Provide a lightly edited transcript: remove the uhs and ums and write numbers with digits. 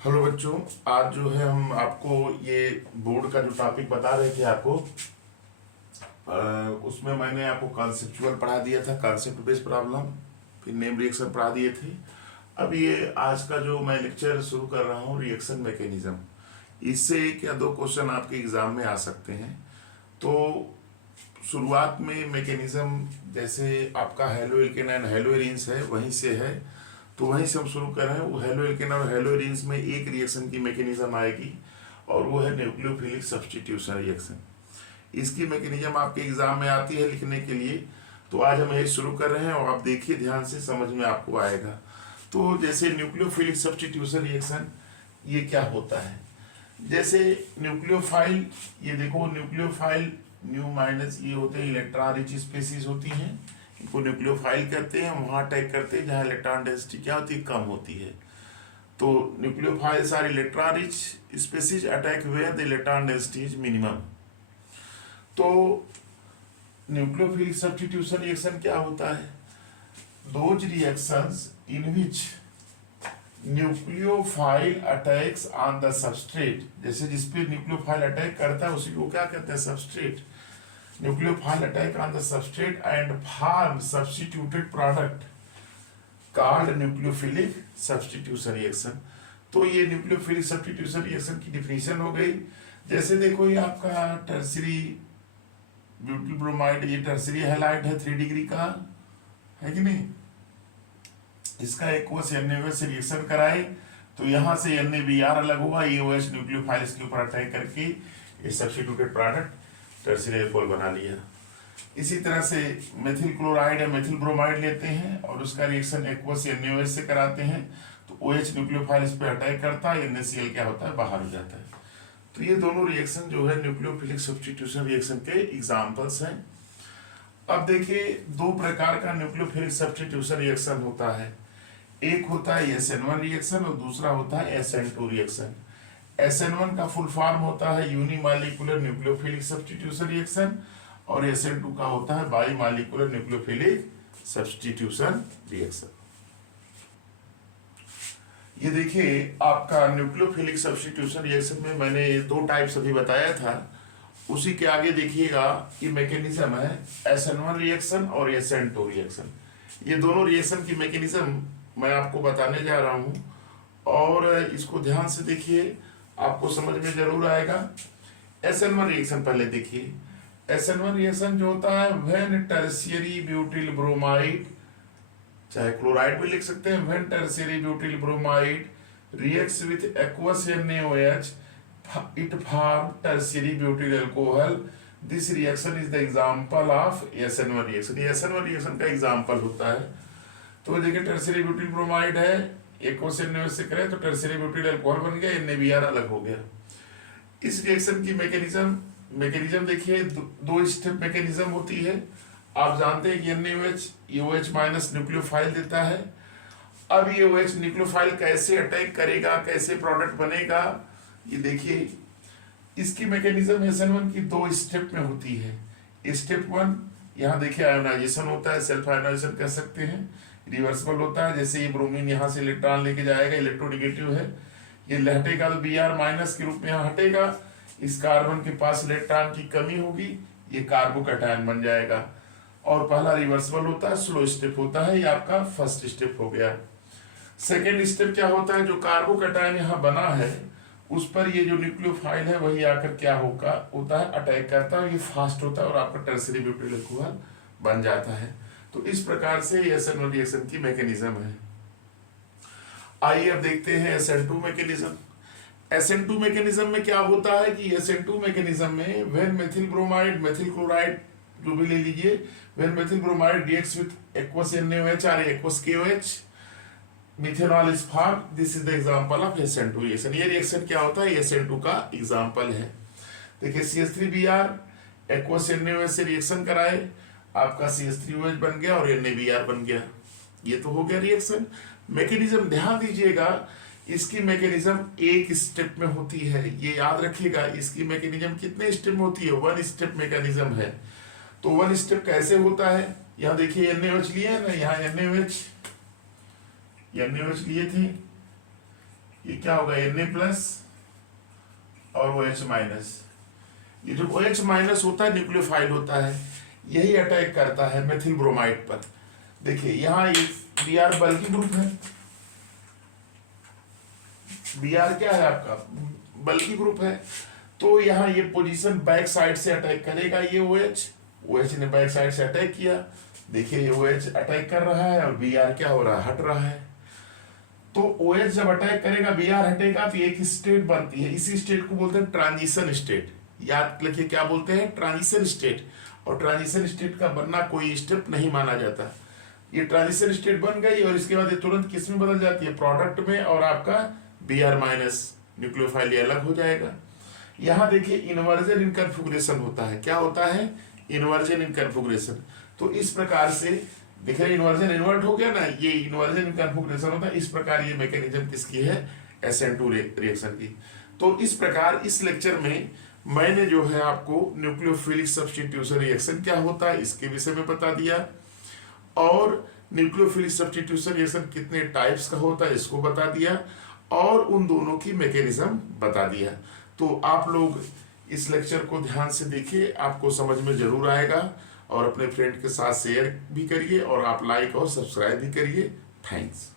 Hello बच्चों। आज जो है हम आपको ये बोर्ड का जो टॉपिक बता रहे थे आपको, उसमें मैंने आपको कॉन्सेप्चुअल पढ़ा दिया था, कॉन्सेप्ट बेस्ड प्रॉब्लम, फिर नेम रिएक्शन पढ़ा दिए थे। अब ये आज का जो मैं लेक्चर शुरू कर रहा हूँ रिएक्शन मैकेनिज्म, इससे एक या दो क्वेश्चन आपके एग्जाम में आ सकते हैं। तो शुरुआत में मैकेनिज्म जैसे आपका हेलो एल्केन हेलोइरिन्स है, वहीं से है, तो वहीं से हम शुरू कर रहे हैं। वो हेलो एल्केन और हेलोइरिन्स में एक रिएक्शन की मैकेनिज्म आएगी और वो है न्यूक्लियोफिलिक सब्स्टिट्यूशन रिएक्शन। इसकी मैकेनिज्म आपके एग्जाम में आती है लिखने के लिए, तो आज हम यही शुरू कर रहे हैं और आप देखिए ध्यान से, समझ में आपको आएगा। तो जैसे न्यूक्लियोफिलिक सब्स्टिट्यूशन रिएक्शन ये क्या होता है, जैसे न्यूक्लियोफाइल, ये देखो न्यूक्लियोफाइल न्यू माइनस ये होते हैं इलेक्ट्रॉन रिच स्पीसीज होती हैं, इनको न्यूक्लियोफाइल कहते हैं। वहाँ अटैक करते हैं जहाँ इलेक्ट्रॉन डेंसिटी क्या होती है, कम होती है। तो nucleophiles are electron rich species attack where the electron density is minimum. तो न्यूक्लियोफिलिक सब्स्टिट्यूशन रिएक्शन क्या होता है, those reactions in which nucleophile attacks on the substrate, जैसे जिसपे न्यूक्लियोफाइल अटैक करता है उसी को क्या कहते हैं, substrate. Nucleophile attack on the substrate and form substituted product called nucleophilic substitution reaction. तो ये न्यूक्लियोफिलिक सब्स्टिट्यूशन रिएक्शन की डिफिनीशन हो गई। जैसे देखो ये आपका टर्सरी ब्यूटिल ब्रोमाइड, ये टर्सरी हैलाइड है 3 डिग्री का, है कि नहीं। इसका एक्वस NaOH से रिएक्शन कराए तो यहाँ से NaBr अलग होगा, EOH न्यूक्लियोफाइल इसके ऊपर अटैक करके ये सब्स्टिट्यूटेड प्रोडक्ट टर्सरी एल्कोहल बना लिया। इसी तरह से मेथिल क्लोराइड या मेथिल ब्रोमाइड लेते हैं और उसका रिएक्शन एक्वस NaOH से कराते हैं, तो OH न्यूक्लियोफाइल इस पर अटैक करता है, NaCl क्या होता है, बाहर हो जाता है। तो ये दोनों रिएक्शन जो है न्यूक्लियोफिलिक सब्स्टिट्यूशन रिएक्शन के एग्जाम्पल्स हैं। अब देखिए दो प्रकार का न्यूक्लियोफिलिक सब्स्टिट्यूशन रिएक्शन होता है, एक होता है SN1 रिएक्शन और दूसरा होता है SN2 रिएक्शन। SN1 का फुल फॉर्म होता है यूनिमॉलिक्यूलर न्यूक्लियोफिलिक सब्स्टिट्यूशन रिएक्शन और SN2 का होता है बाईमॉलिक्यूलर न्यूक्लियोफिलिक सब्स्टिट्यूशन रिएक्शन। ये देखिए आपका न्यूक्लियोफिलिक सब्स्टिट्यूशन रिएक्शन में मैंने दो टाइप्स अभी बताया था, उसी के आगे देखिएगा ये मैकेनिज्म है SN1 रिएक्शन और SN2 रिएक्शन। ये दोनों रिएक्शन की मैकेनिज्म मैं आपको बताने जा रहा हूं और इसको ध्यान से देखिए, आपको समझ में जरूर आएगा। SN1 रिएक्शन पहले देखिए। SN1 रिएक्शन जो होता है व्हेन टर्शियरी ब्यूटिल ब्रोमाइड, चाहे क्लोराइड भी लिख सकते हैं, when tertiary butyl bromide reacts with aqueous NaOH it form tertiary butyl alcohol. This reaction is the example of SN1 reaction. ये SN1 रिएक्शन का एग्जांपल होता है। तो देखिए टर्शियरी ब्यूटिल ब्रोमाइड है, एक्वस NaOH से करें तो टर्शियरी ब्यूटिल अल्कोहल बन गया, NaBr अलग हो गया। इस रिएक्शन की मैकेनिज्म देखिए दो स्टेप मैकेनिज्म होती है। आप जानते हैं कि NaOH OH माइनस न्यूक्लियोफाइल देता है। अब ये OH न्यूक्लियोफाइल कैसे अटैक करेगा, कैसे प्रोडक्ट बनेगा, ये देखिए। इसकी मैकेनिज्म SN1 की दो स्टेप में होती है। स्टेप 1 यहाँ देखिए आयोनाइजेशन होता है, सेल्फ आयोनाइजेशन कह सकते हैं, रिवर्सिबल होता है। जैसे ये ब्रोमीन यहाँ से इलेक्ट्रॉन लेके जाएगा, इलेक्ट्रोनेगेटिव है, ये हटेगा तो Br माइनस के रूप में यहाँ हटेगा, इस कार्बन के पास इलेक्ट्रॉन की कमी होगी, ये कार्बोकैटायन बन जाएगा। और पहला रिवर्सिबल होता है, स्लो स्टेप होता है, ये आपका फर्स्ट स्टेप हो गया। सेकेंड स्टेप क्या होता है, जो कार्बोकैटायन यहाँ बना है उस पर ये जो न्यूक्लियोफाइल है वही आकर क्या होता है, अटैक करता है, ये फास्ट होता है और आपका टर्शियरी ब्यूटिल अल्कोहल बन जाता है। तो इस प्रकार से SN1 रिएक्शन की मैकेनिज्म है। आइए अब देखते हैं SN2 मैकेनिज्म। SN2 मैकेनिज्म में क्या होता है कि SN2 मैकेनिज्म में when methyl bromide, methyl chloride जो भी ले लीजिए, when methyl bromide reacts with aqueous NaOH और aqueous KOH, methanol is form. This is the example of SN2 reaction. ये रिएक्शन क्या होता है, SN2 का एग्जांपल है। देखिए CH3Br एक्वस NaOH से रिएक्शन कराए, आपका CH3OH बन गया और NaBr बन गया। ये तो हो गया रिएक्शन। मैकेनिज्म ध्यान दीजिएगा, इसकी मैकेनिज्म एक स्टेप में होती है, ये याद रखिएगा। इसकी मैकेनिज्म कितने स्टेप में होती है, 1 स्टेप मैकेनिज्म है। तो 1 स्टेप कैसे होता है, यहाँ देखिए NaOH लिए है ना, यहाँ NaOH लिए थे, ये क्या होगा, Na+ और OH-। ये जो OH- होता है न्यूक्लियोफाइल होता है, यही अटैक करता है मेथिल ब्रोमाइड पर। देखिए यहाँ ये Br बल्कि ग्रुप है, Br क्या है आपका, बल्कि ग्रुप है। तो यहाँ ये पोजीशन बैक साइड से अटैक करेगा, ये OH ने बैक साइड से अटैक किया। देखिए ये OH अटैक कर रहा है और Br क्या हो रहा है, हट रहा है। तो OH जब अटैक करेगा, Br हटेगा, तो एक स्टेट बनती है, इसी स्टेट को बोलते हैं ट्रांजिशन स्टेट। याद रखिए क्या बोलते हैं, ट्रांजिशन स्टेट। और ट्रांजिशन स्टेट का बनना कोई स्टेप नहीं माना जाता। ये ट्रांजिशन स्टेट बन गई और इसके बाद ये तुरंत किस में बदल जाती है, प्रोडक्ट में, और आपका Br- न्यूक्लियोफाइल ये अलग हो जाएगा। यहाँ देखिए इन्वर्जन इन कन्फिगुरेशन होता है, क्या होता है, इन्वर्जन इन कन्फिगुरेशन। तो इस प्रकार से देखिए इन्वर्जन इन्वर्ट हो गया ना, ये इन्वर्जन इन कन्फिगुरेशन होता है। इस प्रकार ये मैकेनिज्म किसकी है, SN2 रिएक्शन की। तो इस प्रकार इस लेक्चर में मैंने जो है आपको न्यूक्लियोफिलिक सब्स्टिट्यूशन रिएक्शन क्या होता है इसके विषय में बता दिया, और न्यूक्लियोफिलिक सब्स्टिट्यूशन रिएक्शन कितने टाइप्स का होता है इसको बता दिया, और उन दोनों की मैकेनिज्म बता दिया। तो आप लोग इस लेक्चर को ध्यान से देखिए, आपको समझ में जरूर आएगा, और अपने फ्रेंड के साथ शेयर भी करिए, और आप लाइक और सब्सक्राइब भी करिए। थैंक्स।